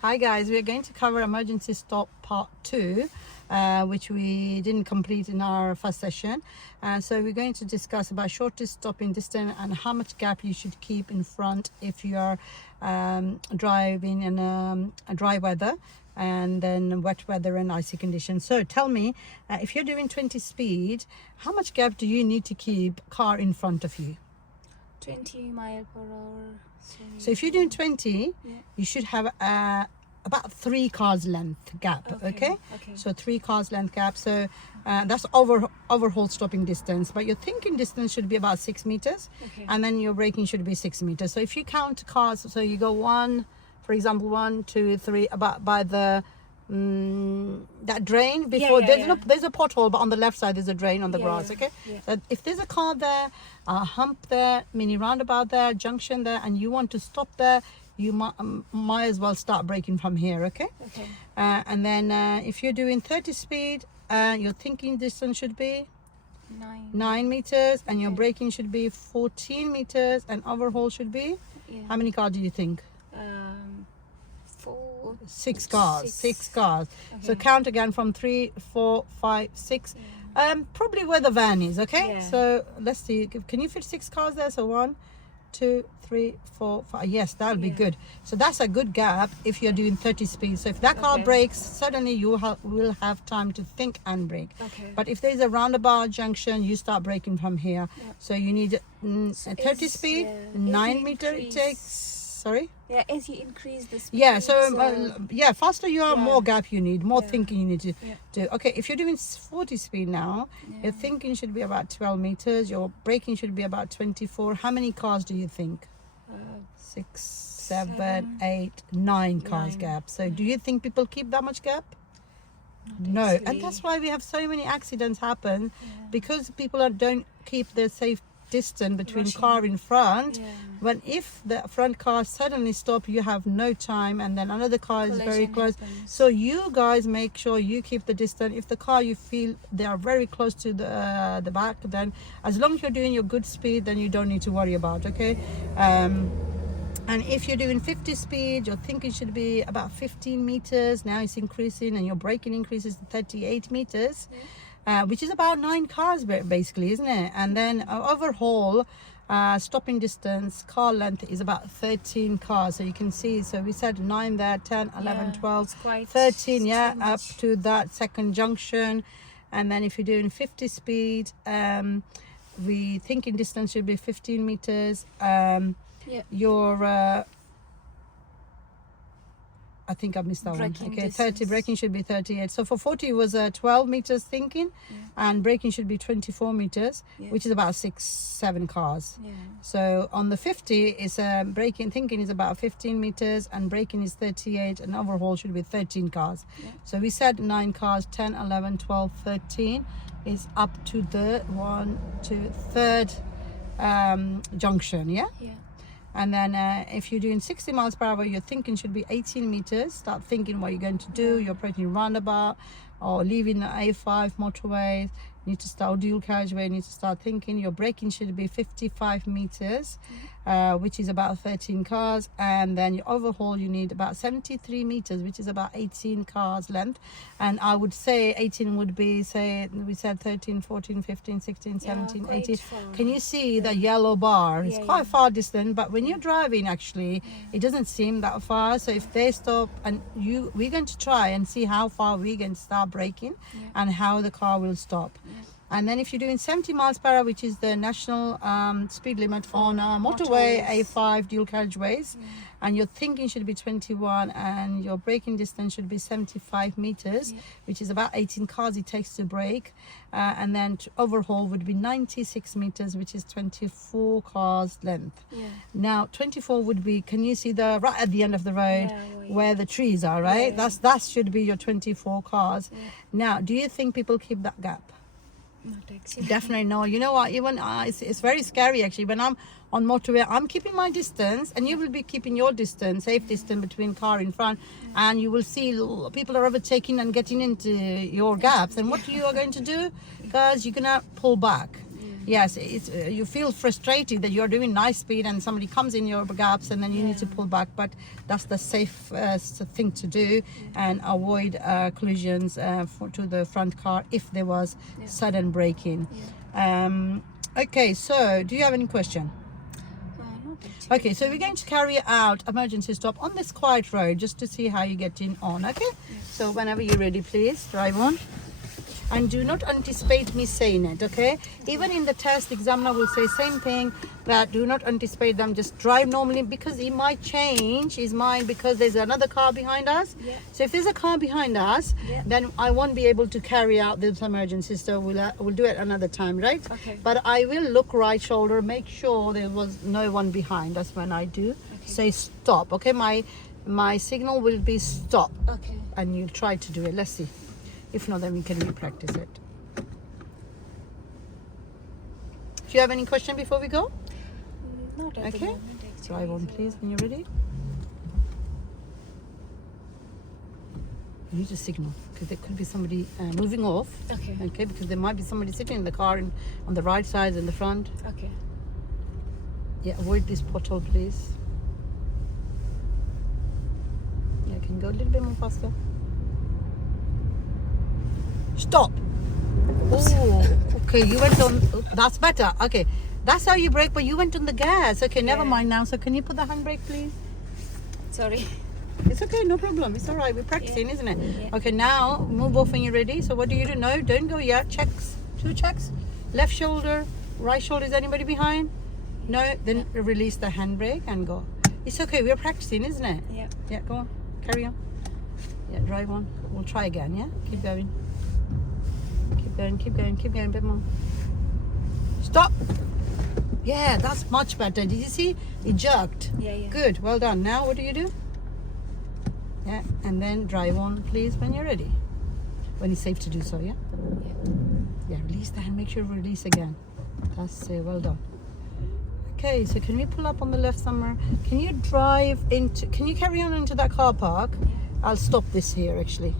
Hi guys, we are going to cover emergency stop part 2, which we didn't complete in our first session. So we're going to discuss about shortest stopping distance and how much gap you should keep in front if you are driving in a dry weather and then wet weather and icy conditions. So tell me, if you're doing 20 speed, how much gap do you need to keep car in front of you? 20 mile per hour. So if you're doing 20, Yeah. you should have about 3 cars length gap. Okay. Okay. So 3 cars length gap. So that's overhaul stopping distance. But your thinking distance should be about 6 meters, Okay. and then your braking should be 6 meters. So if you count cars, so you go 1, for example, 1, 2, 3, about by the that drain before there's a pothole, but on the left side there's a drain on the grass. Okay. Yeah. So if there's a car there, a hump there, mini roundabout there, junction there, and you want to stop there, you might as well start braking from here. Okay. Okay. And then if you're doing 30 speed, your thinking distance should be 9 meters, and your Okay. braking should be 14 meters, and overhaul should be, Yeah. how many cars do you think? 4. 6 cars. 6 cars. So Okay. count again from 3, 4, 5, 6. Probably where the van is. Okay. Yeah. So let's see. Can you fit 6 cars there? So 1, 2, 3, 4, 5. Yes, that would be Yeah. good. So that's a good gap if you're doing 30 speed. So if that car Okay. brakes, suddenly you will have time to think and brake. Okay. But if there's a roundabout junction, you start braking from here. Yeah. So you need So 30 is- speed, yeah, if 9 you meter it increase- takes. Sorry. Yeah, as you increase the speed. Yeah, so faster you are, Yeah. more gap you need, more Yeah. thinking you need to Yeah. do. Okay, if you're doing 40 speed now, your thinking should be about 12 meters, your braking should be about 24. How many cars do you think? 6, 7, 7, 8, 9 cars 9. gap. So do you think people keep that much gap? No, and that's why we have so many accidents happen, because people don't keep their safe distance between Rushing. car in front. Yeah. When if the front car suddenly stop, you have no time, and then another car is very Collision close. happens. So you guys make sure you keep the distance. If the car you feel they are very close to the back, then as long as you're doing your good speed, then you don't need to worry about. Okay. And if you're doing 50 speed, your thinking should be about 15 meters. Now it's increasing, and your braking increases to 38 meters, which is about 9 cars basically, isn't it? And then overhaul stopping distance, car length is about 13 cars. So you can see, so we said 9 there, 10, 11, Yeah, 12, it's quite 13, too yeah, up much. to that second junction. And then if you're doing 50 speed, we thinking distance should be 15 meters. Yeah. Your I think I missed that Braking one. Okay, 30 distance. braking should be 38. So for 40 was 12 meters thinking, and braking should be 24 meters, Yeah. which is about 6, 7 cars. Yeah. So on the 50 is braking thinking is about 15 meters, and braking is 38, and overhaul should be 13 cars. Yeah. So we said 9 cars, 10, 11, 12, 13 is up to the 1, 2, 3rd junction. Yeah. Yeah. And then if you're doing 60 miles per hour, your thinking should be 18 meters. Start thinking what you're going to do. You're approaching roundabout or leaving the A5 motorways. You need to start dual carriageway. You need to start thinking. Your braking should be 55 meters, which is about 13 cars. And then your overhaul, you need about 73 meters, which is about 18 cars length. And I would say 18 would be, say, we said 13, 14, 15, 16, 17, quite 18. far. Can you see the yellow bar? It's Yeah, quite yeah. far distant, but when you're driving, actually, it doesn't seem that far. So if they stop, and we're going to try and see how far we're going to start braking, and how the car will stop. And then if you're doing 70 miles per hour, which is the national speed limit on motorway, motorways. A5 dual carriageways, and your thinking should be 21, and your braking distance should be 75 meters, which is about 18 cars it takes to brake. And then to overhaul would be 96 meters, which is 24 cars length. Yeah. Now 24 would be, can you see the right at the end of the road Yeah, where the trees are, right? Yeah. That should be your 24 cars. Yeah. Now, do you think people keep that gap? Not actually. Definitely no. You know what? Even it's very scary actually. When I'm on motorway, I'm keeping my distance, and you will be keeping your distance, safe distance between car in front, and you will see people are overtaking and getting into your gaps. And what you are going to do, guys? You're gonna pull back. Yes, it's you feel frustrated that you're doing nice speed and somebody comes in your gaps and then you need to Yeah. pull back. But that's the safe thing to do and avoid collisions to the front car if there was Yeah. sudden braking. Okay, so do you have any question? Not actually. Okay, so we're going to carry out emergency stop on this quiet road just to see how you get in on. Okay, so whenever you're ready, please drive on. And do not anticipate me saying it, okay? Even in the test, the examiner will say same thing, that do not anticipate them, just drive normally, because he might change his mind because there's another car behind us. Yeah. So if there's a car behind us, Yeah. then I won't be able to carry out this emergency, so we'll do it another time, right? Okay. But I will look right shoulder, make sure there was no one behind us when I do. Say stop, okay? My signal will be stop, Okay. and you try to do it. Let's see. If not, then we can re-practice it. Do you have any question before we go? Not at the Okay. moment actually. Drive on, so- please, when you're ready. You need to signal because there could be somebody moving off. Okay. Okay, because there might be somebody sitting in the car on the right side and the front. Okay. Yeah, avoid this pothole, please. Yeah, can you go a little bit more faster? Stop. Oh, okay. You went on. That's better. Okay, that's how you brake, but you went on the gas. Okay, never Yeah. mind now. So can you put the handbrake, please? Sorry. It's okay, no problem. It's all right. We're practicing, isn't it? Yeah. Okay, now move off when you're ready. So what do you do? No, don't go yet. Checks. 2 checks. Left shoulder, right shoulder. Is anybody behind? No. Then release the handbrake and go. It's okay. We're practicing, isn't it? Yeah. Yeah, go on. Carry on. Yeah, drive on. We'll try again, yeah? Keep going. Keep going, keep going, keep going a bit more. Stop! Yeah, that's much better. Did you see? It jerked. Yeah. Yeah. Good, well done. Now what do you do? Yeah, and then drive on, please, when you're ready. When it's safe to do so, yeah? Yeah, release the hand. Make sure you release again. That's well done. Okay, so can we pull up on the left somewhere? Can you drive into, can you carry on into that car park? I'll stop this here actually.